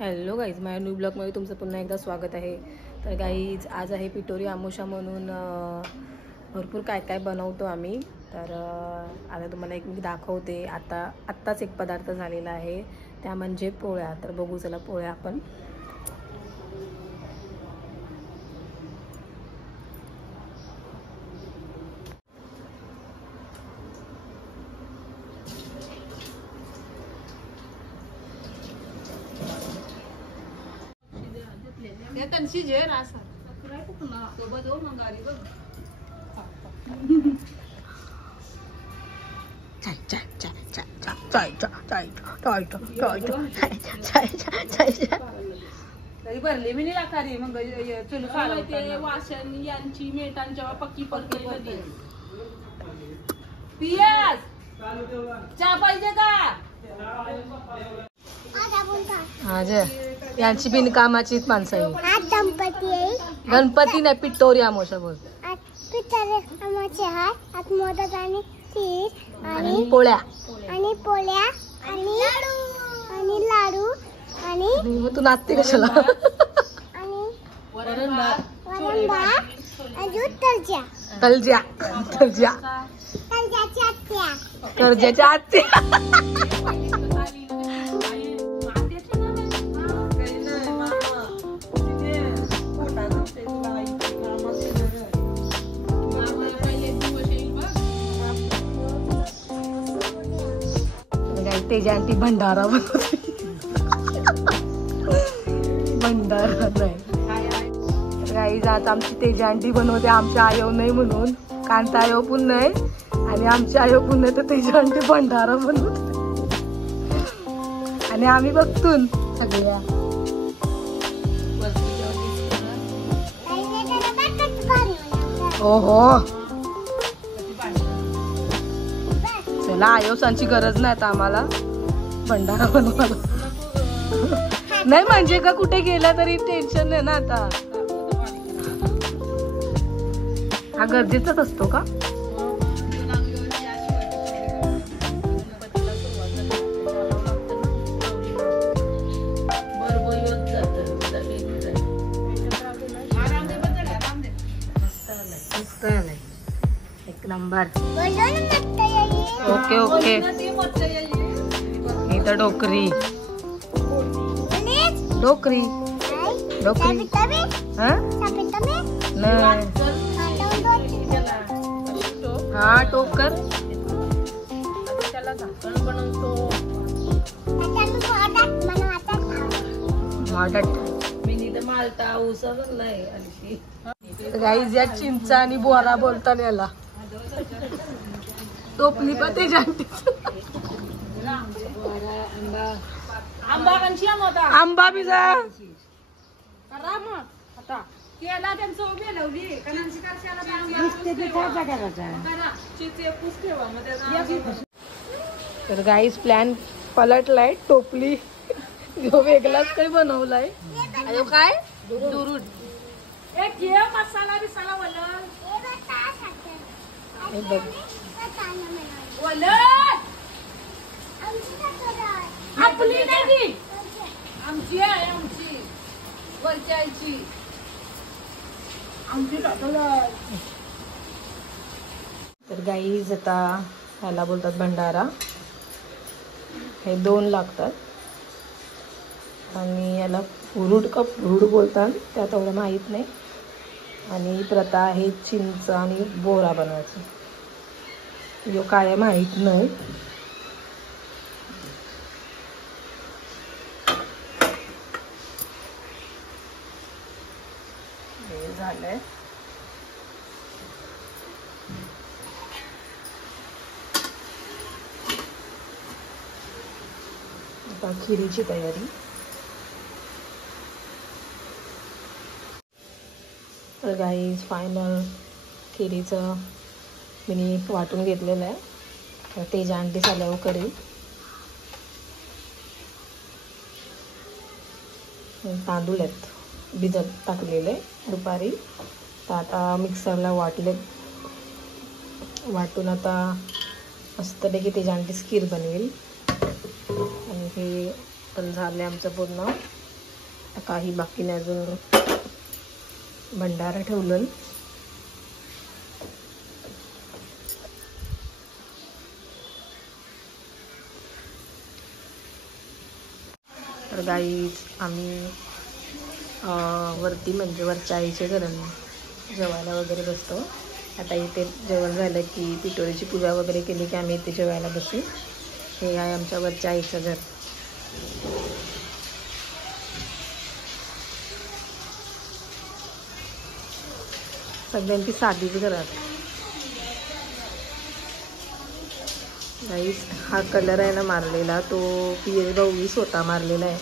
Hello guys, माझ्या new ब्लॉगमध्ये तुमचं पुन्हा एकदा स्वागत आहे. तर गाईज, आज आहे पिठोरी अमावस्या म्हणून भरपूर काय काय बनवतो आम्ही. तर आता तुम्हाला एक मी दाखवते. आत्ताच एक पदार्थ झालेला आहे, त्या म्हणजे पोळ्या. तर बघू चला पोळ्या आपण. भरली मी लागणारी मग वासन यांची मेटांच्या पक्की पडली पियास चहा पाहिजे का? आज यांची बिनकामाचीच माणसं आहे. गणपती नाही, पिठोरी अमावस्या बोल. आणि पोळ्या आणि लाडू आणि मग तू नाचते कशाला? वरण भात तलज्या कर्जाच्या आत्या. तेजा आंटी भंडारा बनवते. भंडारा नाही गाईज, आता आमची तेजा आंटी बनवते. आमच्या आयो नाही म्हणून, कांता आयो पण नाही आणि आमच्या आयो पण नाही, तर तेजा आंटी भंडारा बनवते. आणि आम्ही बघतून सगळ्या ओहो. चला, आयोसांची गरज नाही आता आम्हाला भंडारा बनवायला. नाही म्हणजे का कुठे गेला तरी टेन्शन नाही ना आता. हा गरजेचाच असतो का? एक नंबर. Okay okay. इथं डोकरी डोकरी डोकरी हा टोकर मालता उसच नाही. गाईज, या चिंचा आणि बोरा बोलताना याला टोपली पण ते जानते. आंबा बिजा केला त्यांचं तर गाईज, प्लॅन पलटलाय. टोपली जो वेगळाच काही बनवलाय. अयो काय दुरुड मसाला बिसाला आपली नाही, आमची आहे, आमची वरची आईची, आमची. तर गाईज, आता ह्याला बोलतात भंडारा. हे 2 लागतात आणि याला फुरूड का फुरूड बोलतात, त्या तेवढं माहीत नाही. आणि प्रथा आहे चिंच आणि बोरा बनवायचं, जो काय माहीत नाही. हे झालंय. आता खिरीची तयारी. तर गाईज, फायनल खिरीचं मी वाटून घेतलेलं आहे. तर ते जाणते झाल्यावर करेल. तांदूळ आहेत भिजत टाकलेले दुपारी, तर आता मिक्सरला वाटून आता मस्तपैकी ते जाणतीच खीर बनवेल. आणि हे पण झाले आमचं पूर्ण. काही बाकी नाही अजून. भंडारा ठेवलं. तर गाईज आम्ही वरती म्हणजे वरच्या आईच्या घरून जेवायला वगैरे बसतो. आता इथे जेवण झालं की पिठोरीची पूजा वगैरे केली की आम्ही इथे जेवायला बसू. हे आहे आमच्या वरच्या आईचं घर. सगळ्यांची साधीच घरात. गाईस हा कलर आहे ना मारलेला, तो पीएस भाऊनी स्वतः मारलेला आहे.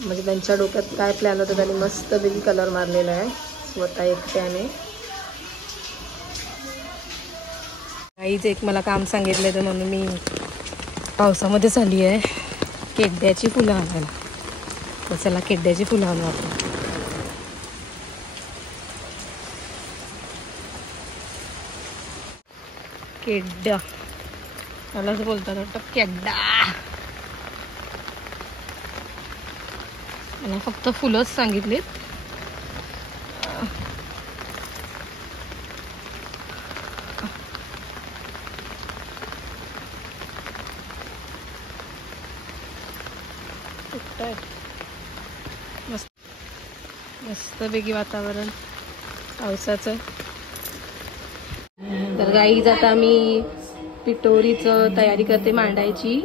म्हणजे त्यांच्या डोक्यात काय प्लॅन होता त्यांनी मस्तपैकी कलर मारलेला आहे स्वतः एकट्याने. गाईच एक मला काम सांगितलं तर म्हणून मी पावसामध्ये चालली आहे केड्याची फुलं आणायला. तर चला केड्याची फुलं आणू आपण. केड्डा मला असं बोलतात वाटतं, केड्डा. मला फक्त फुलंच सांगितलीत. मस्तपैकी वातावरण पावसाचं. तर गाईज आता मी पिठोरीचं तयारी करते मांडायची.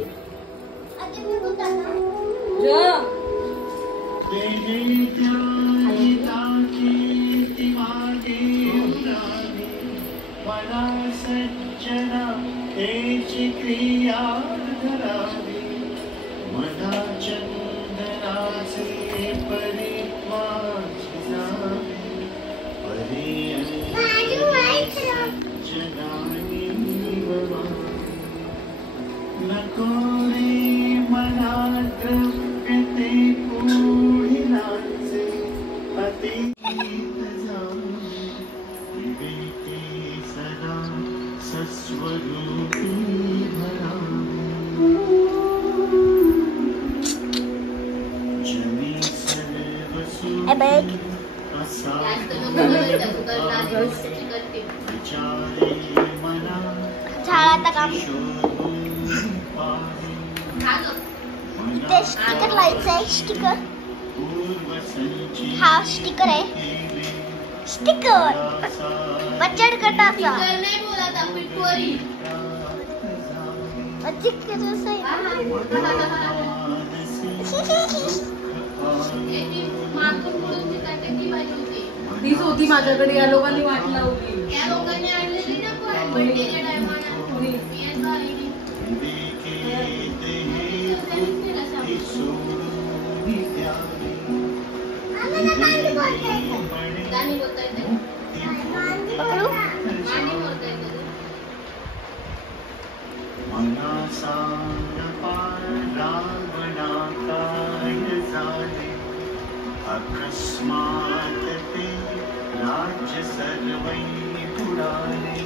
स्टिकर लावायचं आहे. स्टिकर हा स्टिकर आहे. स्टिकर बचड कटाचा तीच होती माझ्याकडे. या लोकांनी वाट लावली. अकस्मात ते राज्य सर्वै पुराणे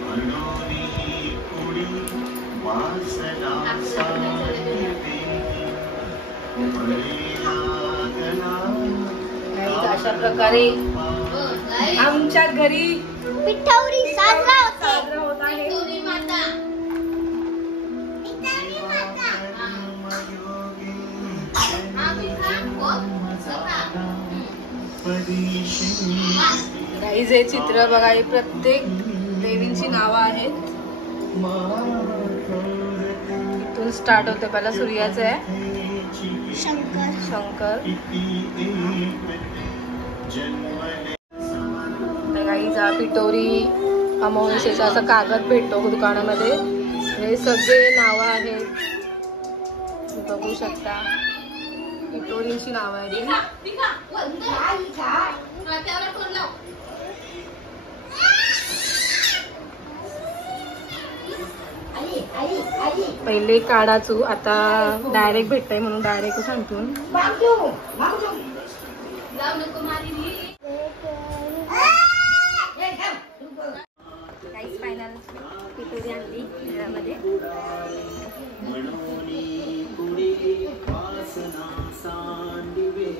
मनोनी कुडी वासना साधे अशा प्रकारे आमच्या घरी पिठोरी साजरा होते. होत आहे. गाईज हे चित्र बघा. हे प्रत्येक देवींची नावं आहेत. इथून स्टार्ट होते. पहिला सूर्याचं आहे शंकर. गाईज हा पिठोरी अमावस्येचा असा कागद भेटतो दुकानामध्ये. हे सगळे नावं आहेत बघू शकता. पिठोरींची नावं आहेत. पहिले काढाचू, आता डायरेक्ट भेटतंय म्हणून डायरेक्ट सांगून. फायनल पिठोरी आणली घरामध्ये. मनोनी कुडी वासना सांडिवे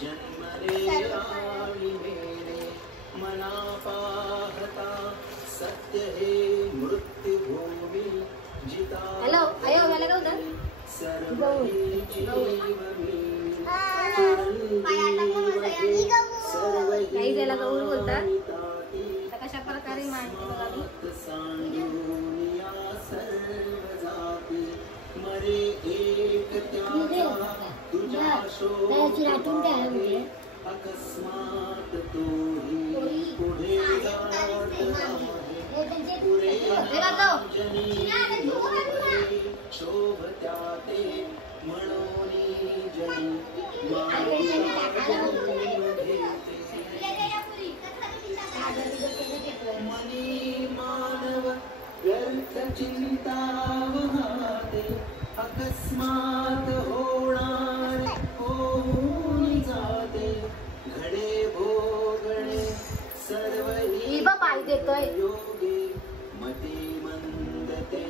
जन्म रे आई मेरे मना पाहता सत्य हे मृत्यु भूमि जिता हॅलो आयो मला काय होतं सर्व ही जीव मी काही त्याला गौर बोलतात. तर कशा प्रकारे मांडते बघा मी. मरे एक त्याचा तुझ्या शोधाने अकस्मात तोही पुढे जात आहे. पुरे जनी लोके शोभत्याते म्हणून जनी मनी मानव व्यर्थ चिंता वहाते अकस्मात होणार होऊन जाते. घडे भोगणे सर्व ही बा पाय देतोय. योगे मती मंदते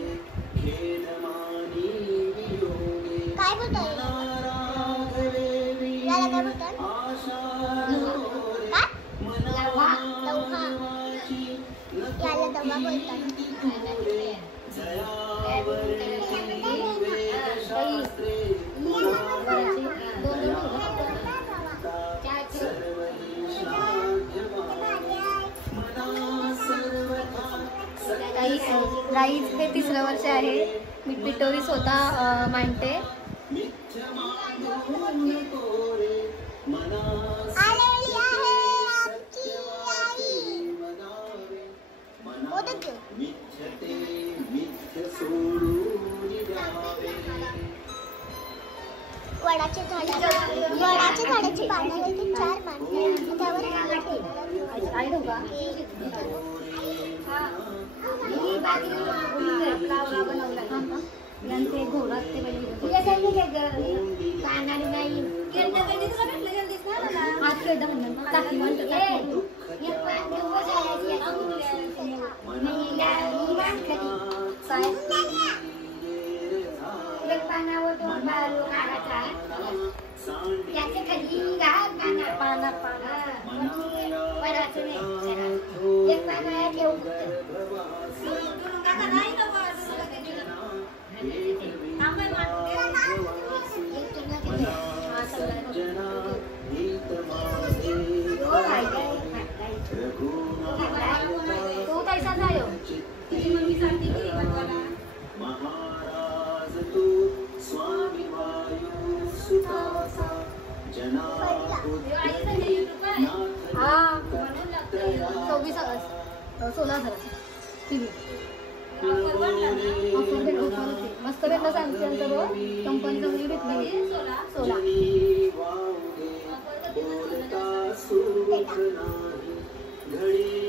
खेळमानी वियोगे. काय बोलतोय? राघवे याला काय बोलतात? आशा नोरे काय? मनाची याला दवा बोलतात. वेदशास्त्रे गाईज हे 3रं वर्ष आहे. मी पिटोरी स्वतः मांडते. आलेली आहे आमची आई. मोदक घेऊ. मिथ्यते मिथ्य सोडून द्यावे. वडाच्या झाडाची पानं होती 4 मांडल्या. त्यावर रांगा ठेवल्या. आई देऊ का? यांचे घोडा ते तो कैसा जायो तुझी मम्मी सांगते की बनवायला. महाराज तू स्वामी वायू सुतासा जना हा 24 ऑगस्ट 16 TV मस्त भेटलं सांगते त्यांचं कंपनी चांगली भेटली 16.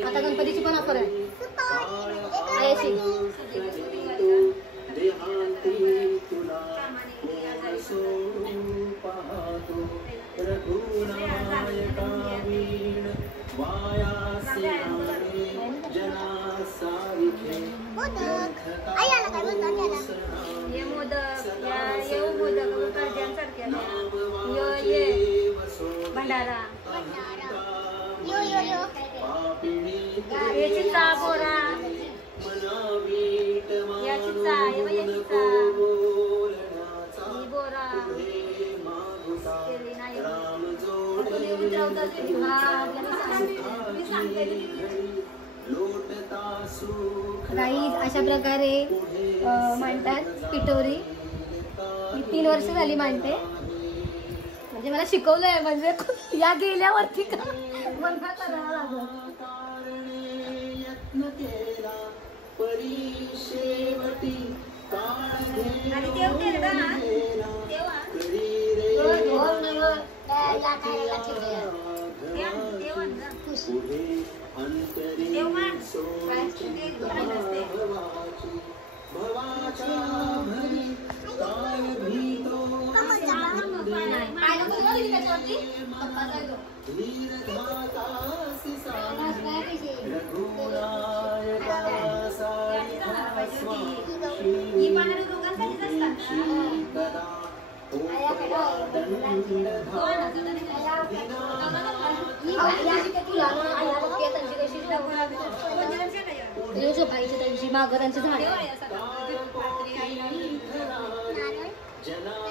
आता गणपतीची पण ऑफर आहे. आयची देहांती तुला पाहतो रघुनायका वीण वायासी जना सारिखे. आई याला काय बोलतात? याला ये मोदक येऊ मोदक कर्जांसारखे ये भंडारा यो यो यो. याची चा बोरा याची चा ये चा ही बोरा केली नाही गाईज अशा प्रकारे मांडतात पिटोरी. ही 3 वर्ष झाली मांडते. म्हणजे मला शिकवलंय म्हणजे या गेल्यावरती का बंद करावं लागलं. आणि देव केलं ना देवा नारळ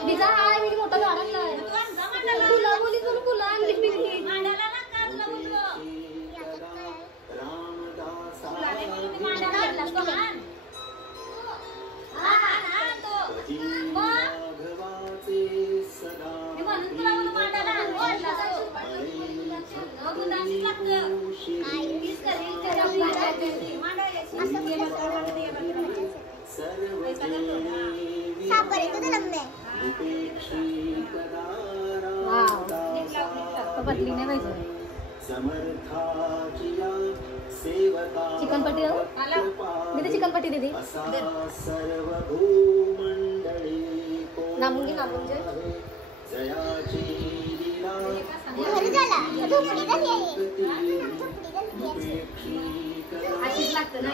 तिचा हा मी मोठा झाड आणलाय फुला बोली म्हणून फुलं आणली पिकली पटली नाही पाहिजे चिकन पट्टी दीदी चिकन पट्टी दीदी नामुंगी नामुंगे घरी झाला झोपडी झाली अशीच लागतं ना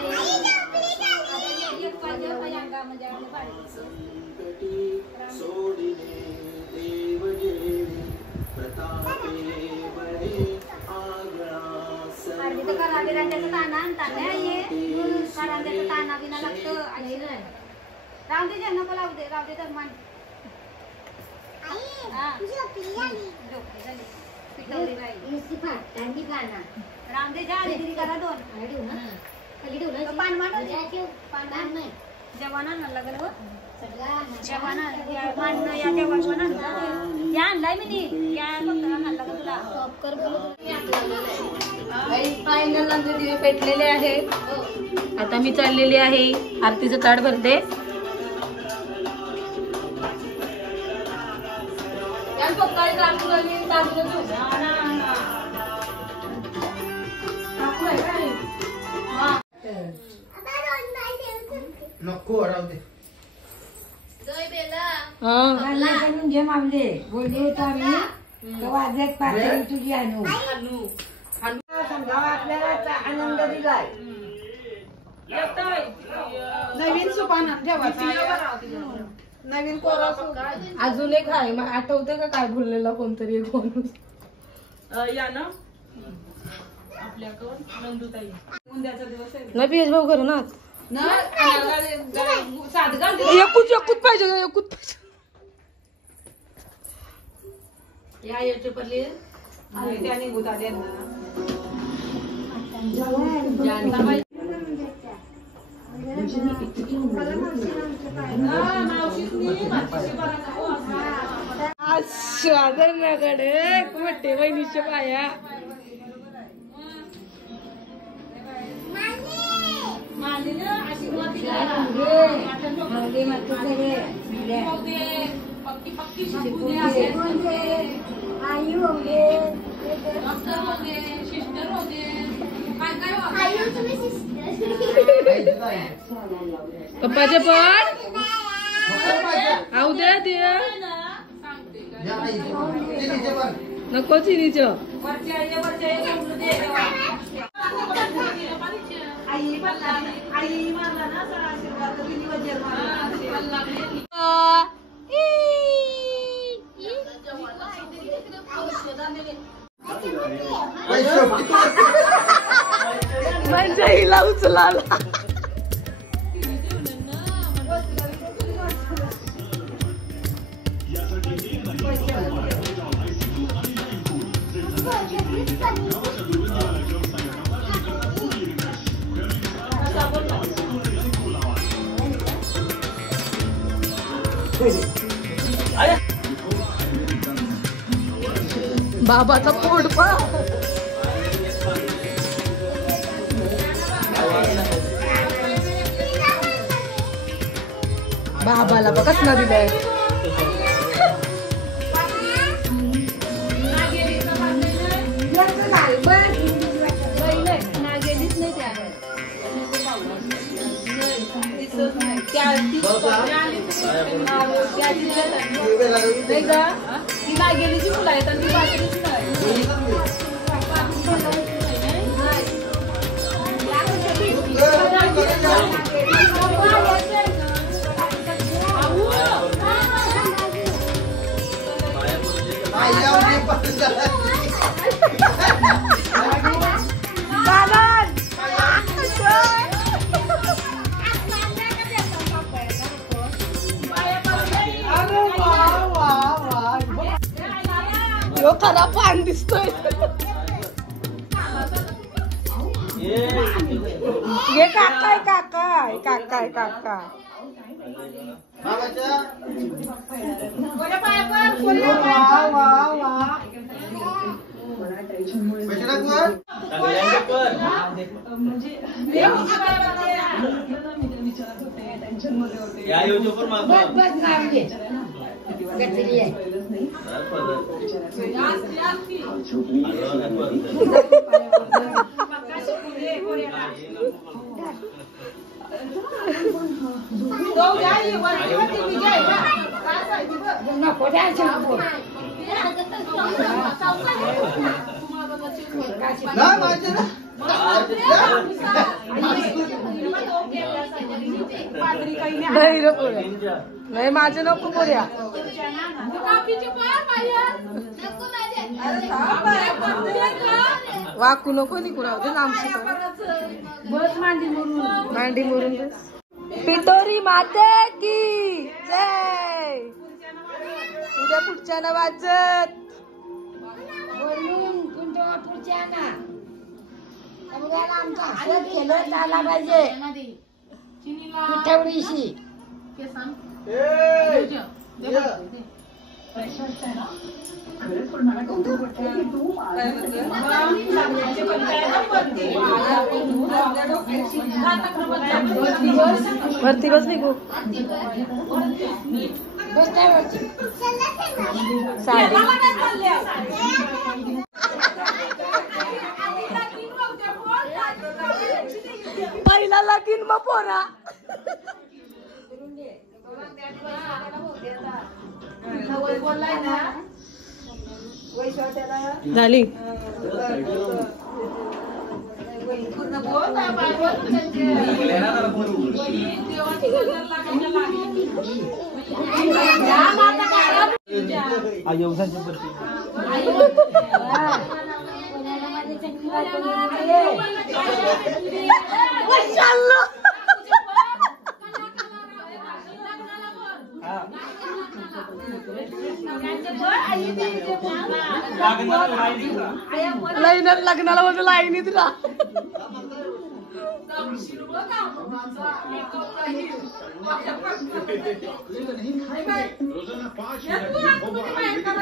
करांड्याचा ताना आणतात करांड्याचा ताना बिना लागतं आणि राहू दे ज्यांना पण लावू दे राहू दे धर्मान राम दे जा दीदी करा दोन जेवण आणायला लागलं हो जेवण या जेवण या आणलाय मी या फक्त आणायला लागलं तुला पॉपकॉर्न फायनल आमचे दिवे पेटलेले आहेत. आता मी चाललेली आहे आरतीचं ताट भरते. नको राहू दे. घे मामले बोलले होतो आम्ही वाजत पातळी तुझी आणू आपल्याला आनंद दिलाय. नवीन सुपाना नवीन कोरा अजून एक आहे मग आठवते का काय बोललेला कोणतरी एक माणूस या ना आपल्याकडं नंदुताई उद्याचा दिवस आहे नाही पीएच भाऊ करू ना एकूच पाहिजे एकूच पाहिजे या येते पडली आणि त्या निघूत आल्या स्वादरणाकडे मोठे बहिणीच्या पाया पप्पाचे पण आऊ द्या दे नको चिनीच म्हणजे हिला उचलाला बाबाचा पोट पा बाबाला बघच ना दिलंय ती नागेलीची मुलं आहेत आणि ती बाजरीची छान दिसतोय. हे काकाय काकाय काकाय काका. बस बस मावले गचली आहे. नको द्यायचं नको. नाही रे पोऱ्या, नाही माझे नको पोऱ्या. वाकू नको निघून आमची मांडी मोरून बस. पिटोरी माते की जय. उद्या पुढच्या ना वाजत बोलून कुंटवा पुढच्या ना सगळ्याला आमचा हसत खेळत आला पाहिजे. पिठवडीशी वरती बस निघू. साडी पहिला लगीन मग पोरा. झाली. लाईन लग्नाला म्हणजे लाईनीत राहा.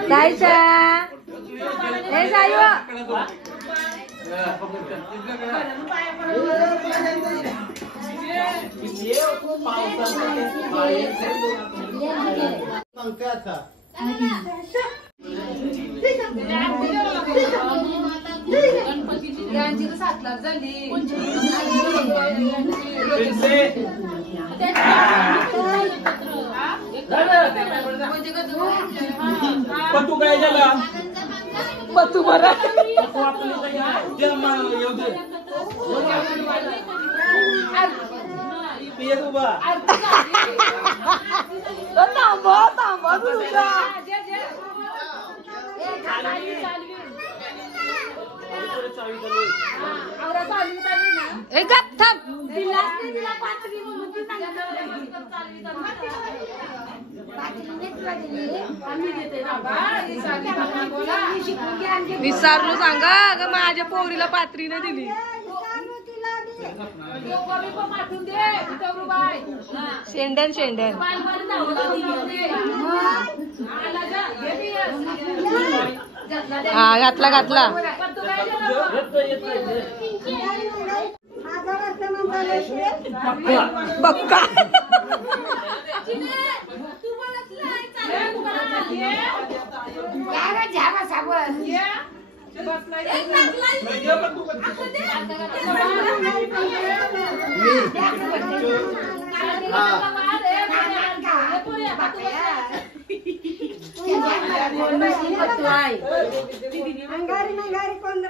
जायचा हे जाय. सातला झाली. पतू काय झाला. पतू बरा थांबा थांबा तुझा. एक थांब. विसरलो सांगा ग माझ्या पोरीला पात्रीने दिली. शेंडन शेंडन हा घातला घातला. पक्का अंगारी मंगारी कोण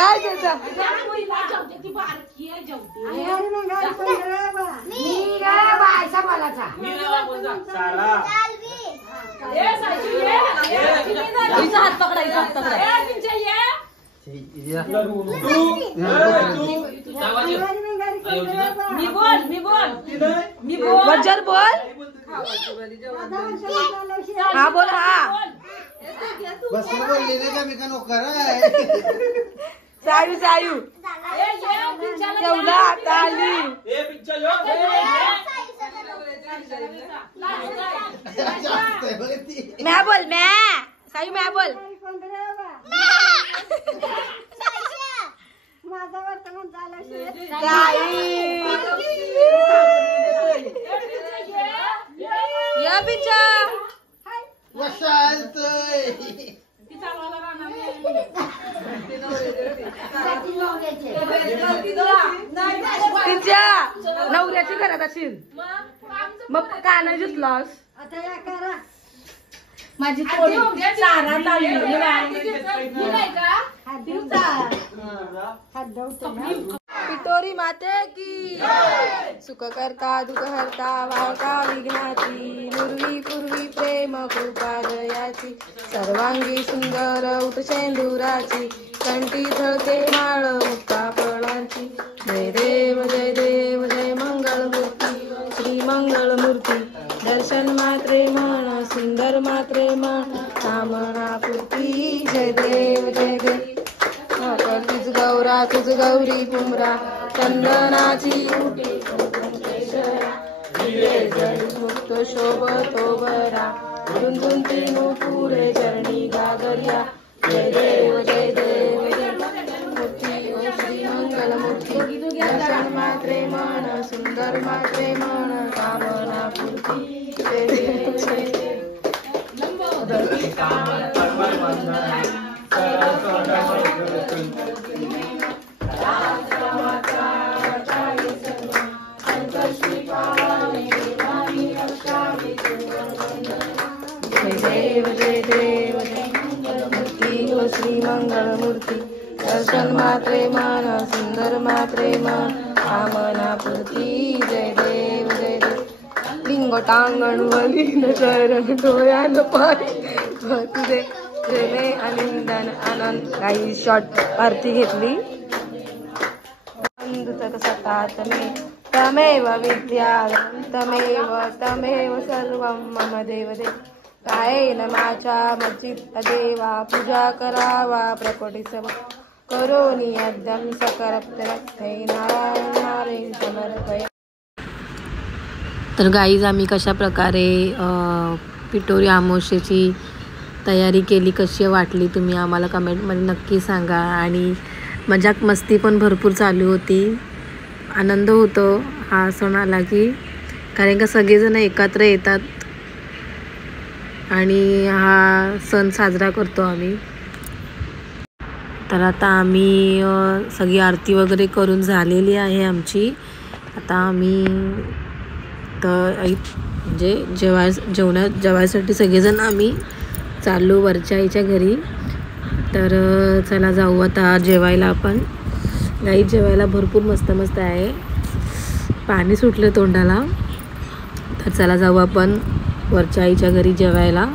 काय त्याचा मी काय बायचा बोलाचा हात पकडायचा हात पकडा वज्जर बोल हा बोल हा सायू सायू जेवला ताली मैं बोल मैं सायू मैं बोल या पिंचा तिच्या नवऱ्याची घरात असेल मग का नाही जुतलास माझी चारा पिटोरी माते की सुख करता दुःख हरता वाळका विघ्नाची नुरवी पूर्वी प्रेम कृपा दयाची सर्वांगी सुंदर उठशेंदुराची कंठी झळके माळ मुक्ता फळांची जय देव जय मंगळ मूर्ती श्री मंगळ मूर्ती दर्शन मात्रे म्हण सुंदर मात्रे म्हण कामना पूर्ती जय देव तुझ गौरा तुझ गौरी कुमरा चंदनाची मुक्त शोभतो बरा गुंतुंती पुरे चरणी गागर्या जय देव जय मूर्ती ओ श्री मंगल मूर्ती दर्शन मात्रे मन सुंदर मात्रे मन कामना पूर्ती जय देव जय देव मूर्ती ओ श्री मंगल मूर्ती दर्शन मात्रे मन सुंदर मात्रे मन कामना पूर्ती जय देव लिंग टांगण वलीन चरण डोळ्यान पाय तुझे प्रेमे आलिंगन आनंद काही शॉर्ट आरती घेतली सतात मे तमेव विद्या तमेव सर्वं मम देवदेव कायेन माझ्या मच्चित्त देवा पूजा करावा प्रकोटी सभा करोनी अद्यम सकरप्तरक्तै नारायण समर्पय. तर गाईज आम्ही कशा प्रकारे पिटोरी अमावस्येची तयारी केली कशी वाटली तुम्ही आम्हाला कमेंटमध्ये नक्की सांगा. आणि मजाक मस्ती पण भरपूर चालू होती. आनंद होतो हा सण आला की, कारण का सगळेजण एकत्र येतात आणि हा सण साजरा करतो आम्ही. तर आता आम्ही सगळी आरती वगैरे करून झालेली आहे आमची. आता आम्ही तर म्हणजे जेवायसाठी सगळेजण आम्ही चाललो वरच्या आईच्या घरी. तर चला जाऊ आता जेवायला. आपण गाई जेवायला भरपूर मस्त मस्त आहे. पाणी सुटलं तोंडाला. तर चला जाऊ आपण वरच्या आईच्या घरी जेवायला.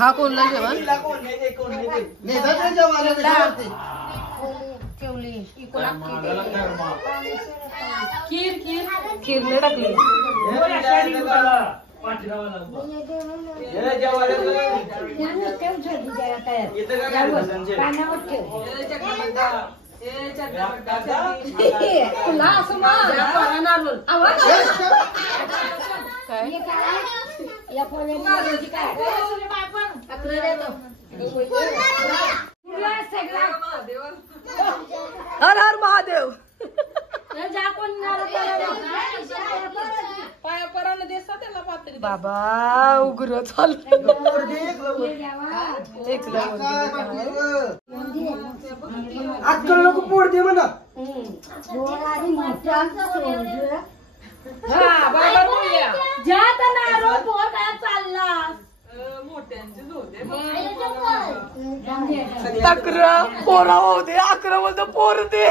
हा कोणला जेवण खीर नाही टाकली हर हर महादेव बाबा उग्र चाल आजकाल लोक पोट दे म्हणा अकरा पोरा होऊ दे 11 बोलतो पोर दे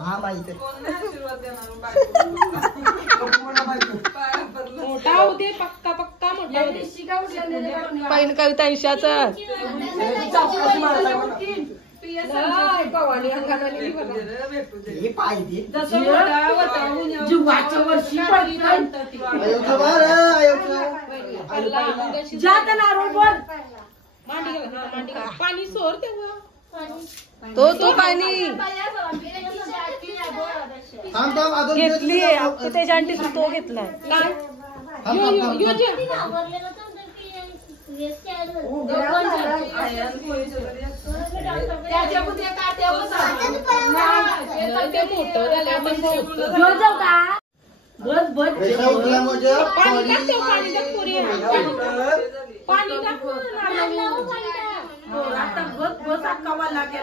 हा माहिती पहिलं कविता ऐशाच जीवाचं वर्षी पाणी सोड तेव्हा तो पाणी घेतली त्याच्या आंटी तो घेतलाय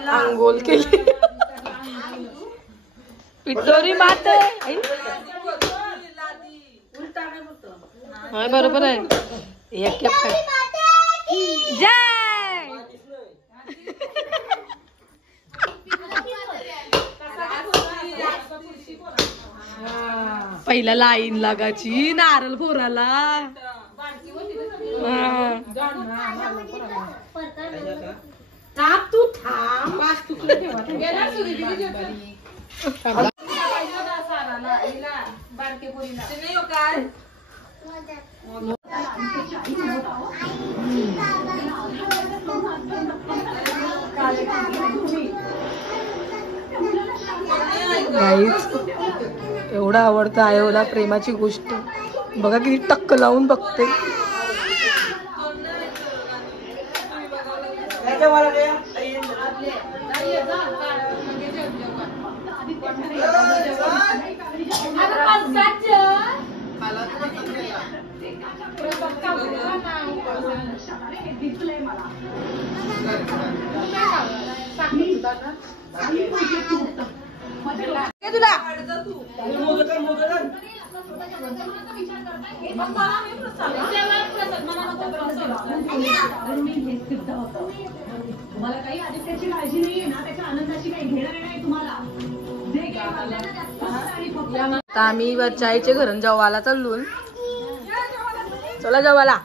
आंघोल केली पिठोरी मात बरोबर आहे एक जय पहिला लाईन लागायची नारळ फोराला तू थांब बारके एवढं आवडतं आयोला प्रेमाची गोष्ट बघा किती टक्क लावून बघते तुला काही आदित्याची काळजी नाहीये ना त्याच्या आनंदाची काही घेणं नाही तुम्हाला आता आम्ही वरच्या आईचे घरून जेवायला चाललो चला जेवायला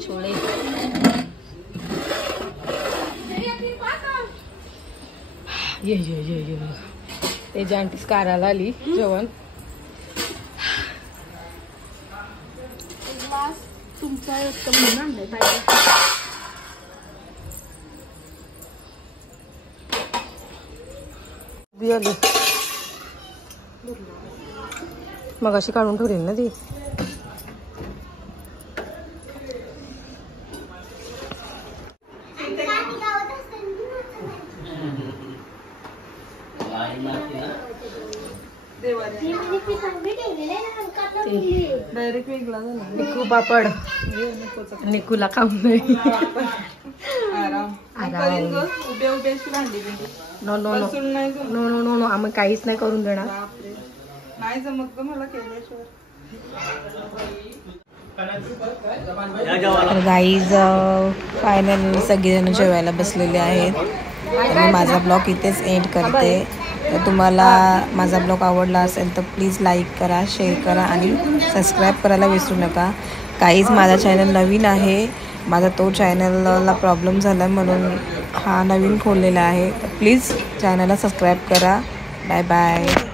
छोळे ये त्याच्या आंटीस काराला आली जेवण तुमचा उत्तम आणलाय पाहिजे मग अशी काढून ठेवली ना ती निकू पापड निकूला काम नाही no no no no no no no आम्ही काहीच नाही करून देणार नाही जमत मला केल्याशिवाय गाईज फायनली सगळेजण जेवायला बसलेले आहेत तर मी माझा ब्लॉग इथेच एंड करते. तर तुम्हाला माझा ब्लॉग आवडला असेल तर प्लीज लाईक करा, शेअर करा आणि सबस्क्राईब करायला विसरू नका. काहीच माझा चॅनल नवीन आहे, माझा तो चॅनलला प्रॉब्लेम झाला म्हणून हा नवीन खोललेला आहे. तर प्लीज चॅनलला सबस्क्राईब करा. Bye bye.